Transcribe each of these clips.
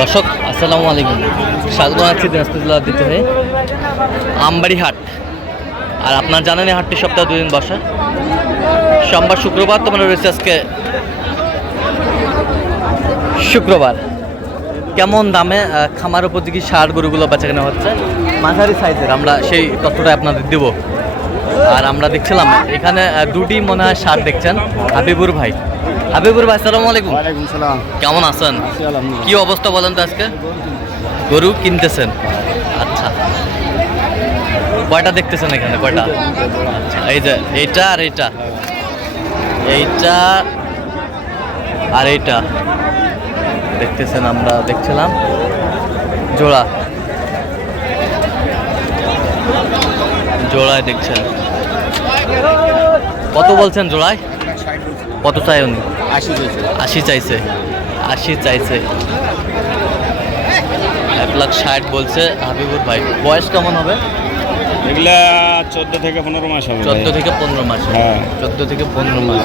দর্শক আসসালামু আলাইকুম। স্বাগত জানাচ্ছি দিনাজপুর জেলার দিতে হয়ে আমবাড়ি হাট। আর আপনার জানেন এই হাটটি সপ্তাহে দুদিন বসে। সোমবার শুক্রবার তোমার রয়েছে আজকে শুক্রবার। কেমন দামে খামার উপযোগী সার গরুগুলো বেচা কেনা হচ্ছে? মাঝারি সাইজের। আমরা সেই তথ্যটা আপনাদের দেব। আর আমরা দেখছিলাম এখানে দুটি মনে হয় সার দেখছেন হাবিবুর ভাই। হাবিবুর ভাই আসসালামু আলাইকুম। ওয়ালাইকুম সালাম। কেমন আছেন? আলহামদুলিল্লাহ। কি অবস্থা বলেন তো আজকে? গরু কিনতেছেন? আচ্ছা। কয়টা দেখতেছেন এখানে? কয়টা? আচ্ছা এই যে এইটা আর এইটা। এইটা আর এইটা। দেখতেছেন আমরা দেখছিলাম। জোড়া। জোড়ায় দেখছেন। কত বলছেন জোড়ায়? কত চাই উনি? আশি হয়েছে আশি চাইছে। আশি চাইছে। এক লাখ ষাট বলছে হাবিবুর ভাই। বয়স কেমন হবে? এগুলা চোদ্দ থেকে পনেরো মাস হবে চোদ্দ থেকে পনেরো মাস হ্যাঁ। চোদ্দ থেকে পনেরো মাস।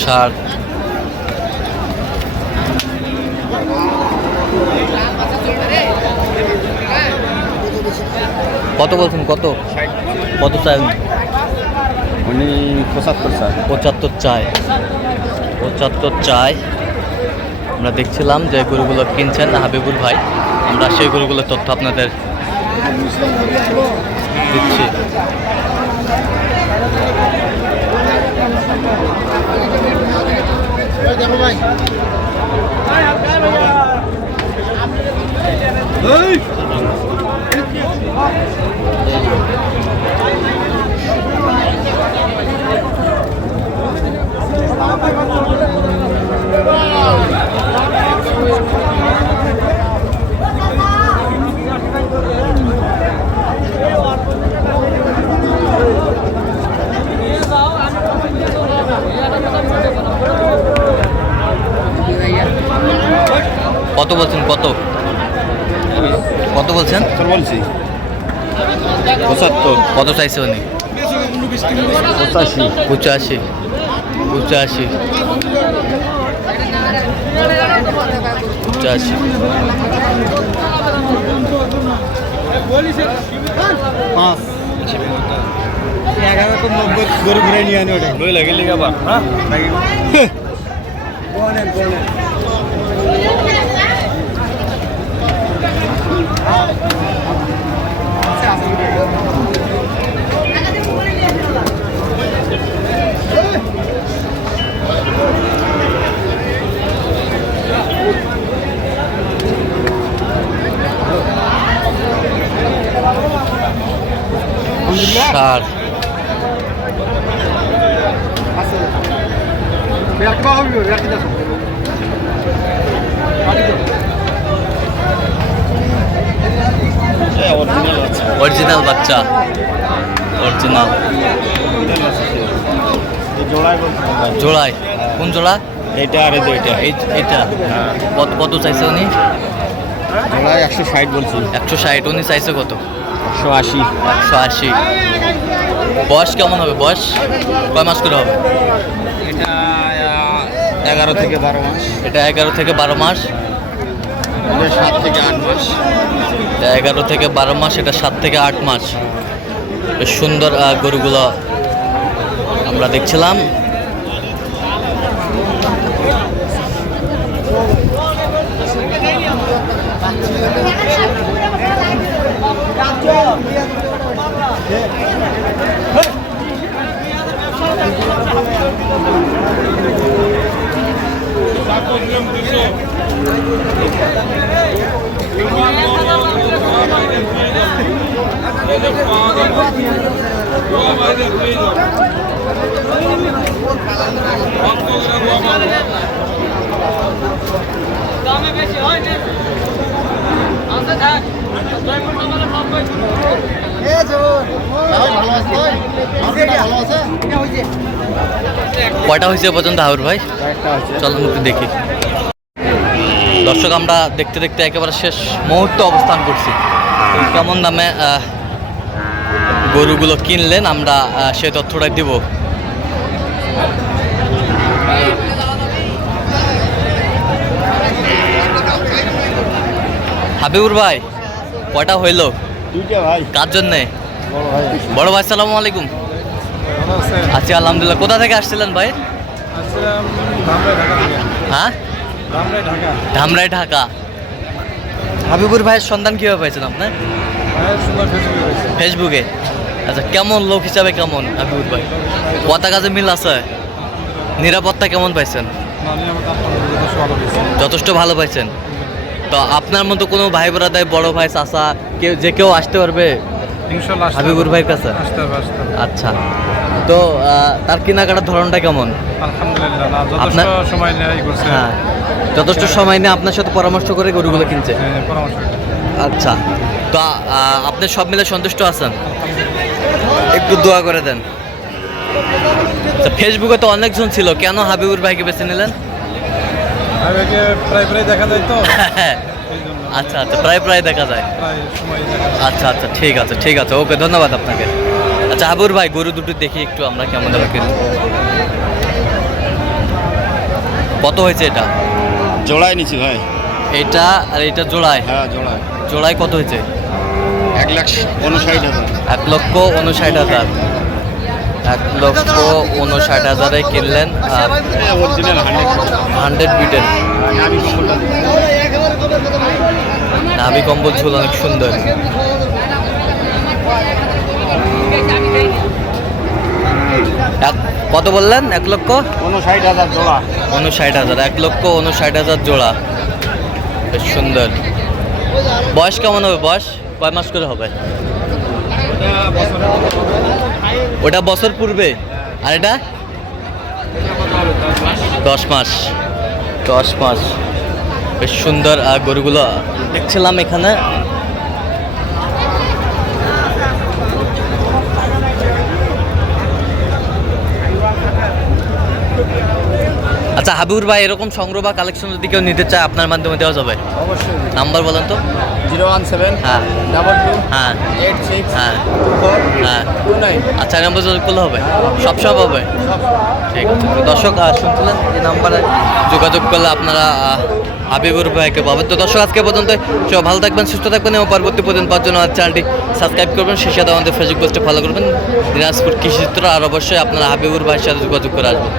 ষাট কত বলছেন? কত? কত চাই উনি? পঁচাত্তর স্যার পঁচাত্তর চাই পঁচাত্তর চাই আমরা দেখছিলাম যে গরুগুলো কিনছেন হাবিবুর ভাই। আমরা সেই গরুগুলোর তথ্য আপনাদের দিচ্ছি। কত বলছেন? কত? কত বলছেন? বলছি। পঁচাত্তর। কত চাইছে উনি? পঁচাশি। পঁচাশি। পঁচাশি। পঁচাশি। পাঁচ। এগারো তো নব্বই গরু ঘুরে নিয়ে আনি ওটা লই লাগে লিখা বা হ্যাঁ অরিজিনাল বাচ্চা অরিজিনাল জোড়ায়। কোন জোড়া? এটা আর এই এটা কত কত চাইছে উনি? জোড়ায় একশো ষাট বলছি। একশো ষাট। উনি চাইছে কত? একশো আশি। একশো আশি। বয়স কেমন হবে? বয়স কয় মাস করে হবে? এটা এগারো থেকে বারো মাস। এটা এগারো থেকে বারো মাস। এটা সাত থেকে আট মাস। এগারো থেকে বারো মাস, এটা সাত থেকে আট মাস। বেশ সুন্দর গরুগুলো আমরা দেখছিলাম। কয়টা হয়েছে পর্যন্ত, হাউর ভাই? চলুন একটু দেখি। দর্শক, আমরা দেখতে দেখতে একেবারে শেষ মুহূর্তে অবস্থান করছি। কেমন দামে গরুগুলো কিনলেন আমরা সে তথ্যটা দিব। হাবিবুর ভাই কটা হইল? কার জন্যে? বড় ভাই। সালামু আলাইকুম। আছি আলহামদুলিল্লাহ কোথা থেকে আসছিলেন ভাই? হ্যাঁ? ধামরাই ঢাকা। হাবিবুর ভাইয়ের সন্ধান কীভাবে পেয়েছেন আপনি? ভাইয়ের সময় ফেসবুকে রয়েছে ফেসবুকে আচ্ছা কেমন লোক হিসাবে কেমন হাবিবুর ভাই? কথা কাজে মিল আছে নিরাপত্তা কেমন পাইছেন? যথেষ্ট ভালো পাইছেন। তো আপনার মতো কোনো ভাই ব্রাদার বড় ভাই চাচা কেউ যে কেউ আসতে পারবে? হাবিবুর হবে। ভাইয়ের কাছে? আচ্ছা। তো তার কেনাকাটার ধরনটা কেমন? আলহামদুলিল্লাহ যথেষ্ট সময় নেয় করছে। হ্যাঁ যথেষ্ট সময় নিয়ে আপনার সাথে পরামর্শ করে গরুগুলো কিনছে। হ্যাঁ, আচ্ছা। তো আপনি সব মিলে সন্তুষ্ট আছেন? একটু দোয়া করে দেন। আচ্ছা, ফেসবুকে তো অনেকজন ছিল কেন হাবিবুর ভাইকে বেছে নিলেন? প্রায় প্রায় দেখা যায় তো। এই আচ্ছা আচ্ছা প্রায় প্রায় দেখা যায়। আচ্ছা আচ্ছা ঠিক আছে ঠিক আছে ওকে ধন্যবাদ আপনাকে। আচ্ছা হাবুর ভাই গরু দুটো দেখি একটু আমরা কেমন দামে কিনি কত হয়েছে এটা? জোড়াই নিছি ভাই। এটা আর এটা জোড়ায়? হ্যাঁ জোড়াই জোড়ায় কত হয়েছে? এক লাখ উনষাট হাজার। এক লক্ষ উনষাট হাজার। এক লক্ষ উনষাট হাজারে কিনলেন অরিজিনাল হান্ড্রেড বিটের নাভি কম্বল। ঝুল অনেক সুন্দর। কত বললেন? এক লক্ষ? উনষাট হাজার জোড়া। উনষাট হাজার এক লক্ষ উনষাট হাজার জোড়া। বেশ সুন্দর। বয়স কেমন হবে বয়স? কয় মাস করে হবে? ওটা বছর পূর্বে। আর এটা? দশ মাস। দশ মাস। বেশ সুন্দর গরুগুলো দেখছিলাম এখানে। আচ্ছা হাবিবুর ভাই এরকম সংগ্রহ বা কালেকশন যদি কেউ নিতে চায় আপনার মাধ্যমে দেওয়া যাবে? অবশ্যই। নাম্বার বলেন তো। জিরো ওয়ান সেভেন হ্যাঁ। ডাবল টু হ্যাঁ। এইট সিক্স হ্যাঁ। ফোর হ্যাঁ। Two nine. আচ্ছা নাম্বার যোগাযোগ করলে হবে? সব সব হবে? ঠিক আছে। দর্শক শুনছিলেন এই নাম্বারে যোগাযোগ করলে আপনারা হাবিবুর ভাইকে পাবেন। তো দর্শক আজকে পর্যন্ত সব ভালো থাকবেন সুস্থ থাকবেন এবং পরবর্তী পর্যন্ত পাওয়ার জন্য চ্যানেলটি সাবস্ক্রাইব করবেন। সেই সাথে আমাদের ফেসবুক পোস্টে ফলো করবেন। দিনাজপুর কৃষি চিত্র। আর অবশ্যই আপনারা হাবিবুর ভাইয়ের সাথে যোগাযোগ করে আসবেন।